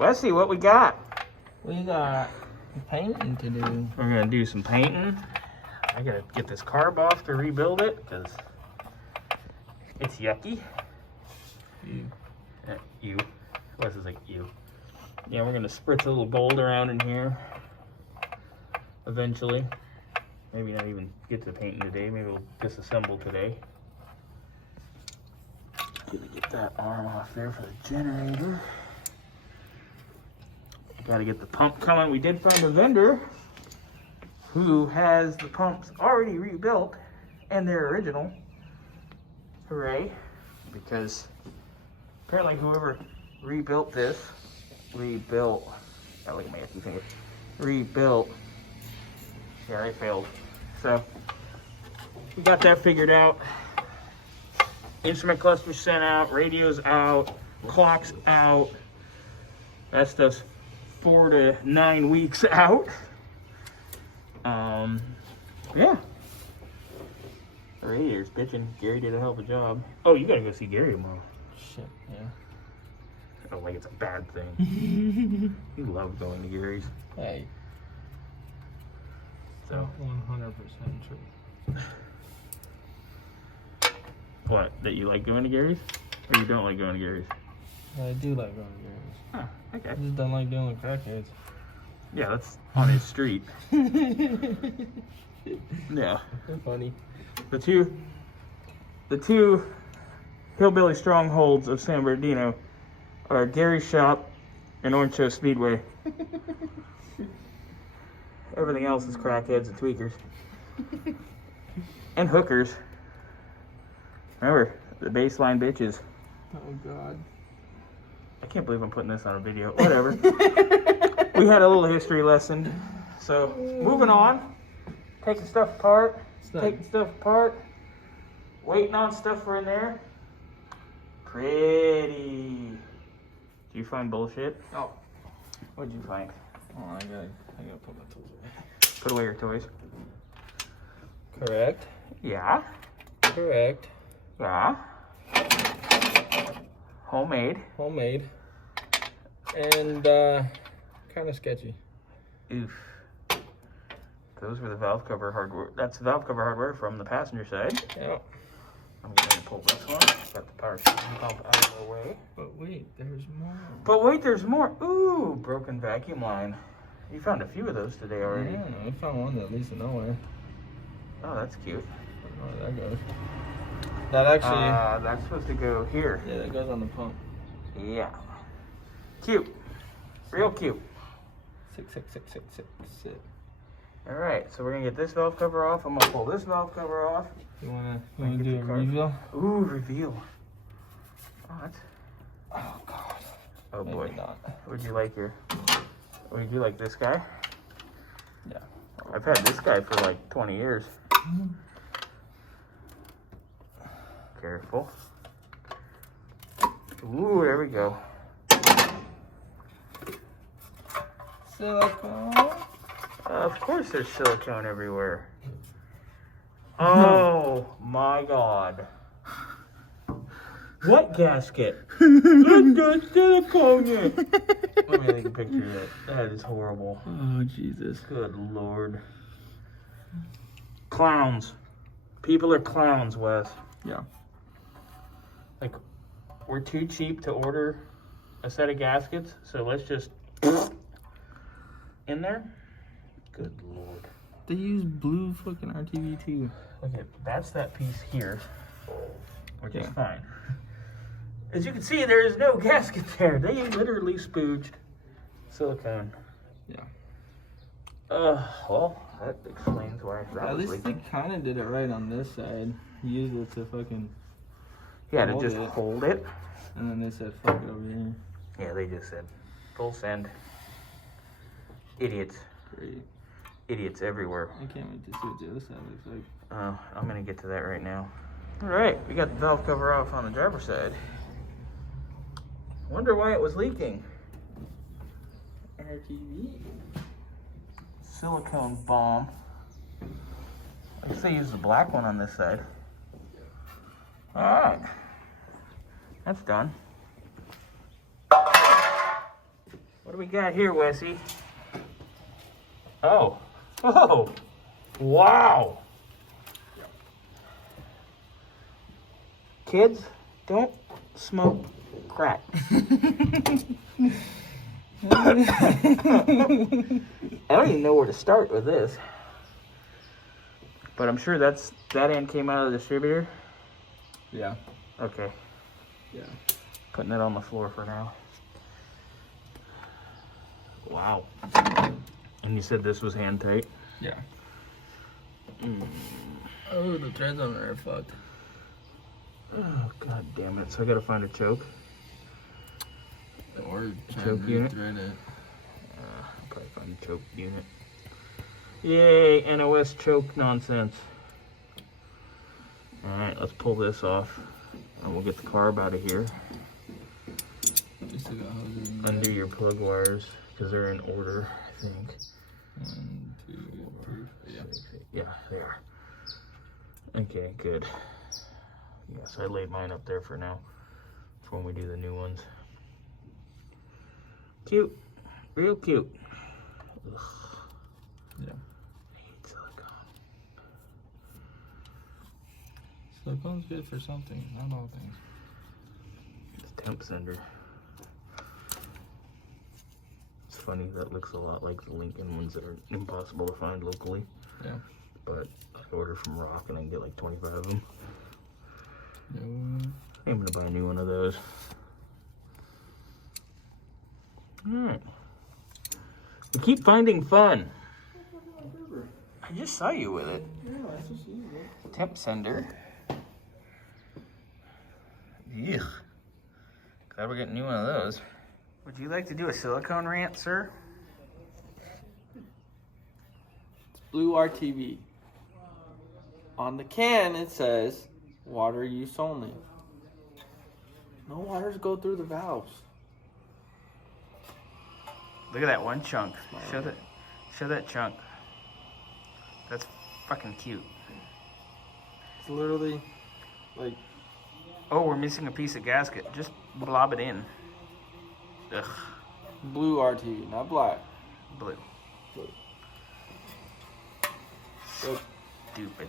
Let's see what we got. We got painting to do. We're gonna do some painting. I gotta get this carb off to rebuild it because it's yucky. You. What's this like you? Yeah, we're gonna spritz a little gold around in here. Eventually. Maybe not even get to painting today. Maybe we'll disassemble today. Gonna get that arm off there for the generator. Gotta get the pump coming. We did find a vendor who has the pumps already rebuilt and they're original. Hooray. Because apparently whoever rebuilt this, oh, look at my icky finger. Yeah, they failed. So we got that figured out. Instrument cluster sent out, radios out, clocks out. That stuff's 4 to 9 weeks out. Yeah. The radiator's bitching. Gary did a hell of a job. Oh, you gotta go see Gary tomorrow. Shit, yeah. Oh, like it's a bad thing. You love going to Gary's. Hey. So 100% true. What? That you like going to Gary's? Or you don't like going to Gary's? I do like going to Gary's. Huh, okay. I just don't like dealing with crackheads. Yeah, that's on his street. Yeah. They're funny. The two hillbilly strongholds of San Bernardino are Gary's shop and Orange Show Speedway. Everything else is crackheads and tweakers. And hookers. Remember, the baseline bitches. Oh, God. I can't believe I'm putting this on a video. Whatever. We had a little history lesson. So, moving on. Taking stuff apart. Waiting on stuff for in there. Pretty. Did you find bullshit? Oh. What'd you find? Oh, I gotta put my tools away. Put away your toys. Correct. Yeah. Correct. Yeah. Homemade. Homemade. And, kind of sketchy. Oof. Those were the valve cover hardware. That's valve cover hardware from the passenger side. Yep. I'm going to pull this one. Got the power steering pump out of the way. But wait, there's more. Ooh, broken vacuum line. You found a few of those today already. Yeah, I found one that leads to nowhere. Oh, that's cute. I don't know where that goes. That actually... that's supposed to go here. Yeah, that goes on the pump. Yeah. Cute. Real cute. Sit. Alright, so we're going to get this valve cover off. I'm going to pull this valve cover off. You wanna do a reveal? Ooh, reveal. Oh, that's... Oh, God. Oh, Maybe boy. not. Would you like this guy? Yeah. I've had this guy for like 20 years. Careful. Ooh, there we go. Silicone. Of course there's silicone everywhere. Oh my God. What gasket? Look, there's silicone in. Let me take a picture of that. That is horrible. Oh, Jesus. Good Lord. Clowns. People are clowns, Wes. Yeah. Like, we're too cheap to order a set of gaskets, so let's just in there. Good Lord. They use blue fucking RTV too. Okay, that's that piece here, which is fine. As you can see, there is no gasket there. They literally spooged silicone. Yeah. Well, that explains why that At was least they leaking. kind of did it right on this side. Used it to fucking... Yeah, to hold just it. hold it. And then they said, fuck it over here. Yeah, they just said, full send. Idiots. Great. Idiots everywhere. I can't wait to see what the other side looks like. I'm gonna get to that right now. All right, we got the valve cover off on the driver's side. Wonder why it was leaking. RTV. Silicone bomb. I guess they use the black one on this side. All right, that's done. we got here, Wessie? Oh. Oh. Wow. Kids, don't smoke crack. I don't even know where to start with this. But I'm sure that end came out of the distributor. Yeah. Okay. Yeah. Putting it on the floor for now. Wow. And you said this was hand tight? Yeah. Oh, the threads on there are fucked. Oh, god damn it. So I gotta find a choke. Or choke unit. Thread it. I'll probably find a choke unit. Yay, NOS choke nonsense. Alright, let's pull this off. And we'll get the carb out of here. Undo your plug wires, because they're in order, I think. 1, 2, 3, 4. Yeah. 6, 8. Yeah, they are. Okay, good. Yes, I laid mine up there for now. For when we do the new ones. Cute. Real cute. Ugh. Yeah. I hate silicone. Silicone's good for something, not all things. It's Temp Sender. It's funny, that looks a lot like the Lincoln ones that are impossible to find locally. Yeah. But I order from Rock and I can get like 25 of them. No. I'm gonna buy a new one of those. Alright. We keep finding fun. I just saw you with it. Yeah, I just used it. Temp Sender. Yuck. Glad we're getting a new one of those. Would you like to do a silicone rant, sir? It's blue RTV. On the can it says water use only. No waters go through the valves. Look at that one chunk. Show that chunk. That's fucking cute. It's literally like, Oh, we're missing a piece of gasket. Just blob it in. Ugh. blue RTV, not black. Blue. Blue. Stupid.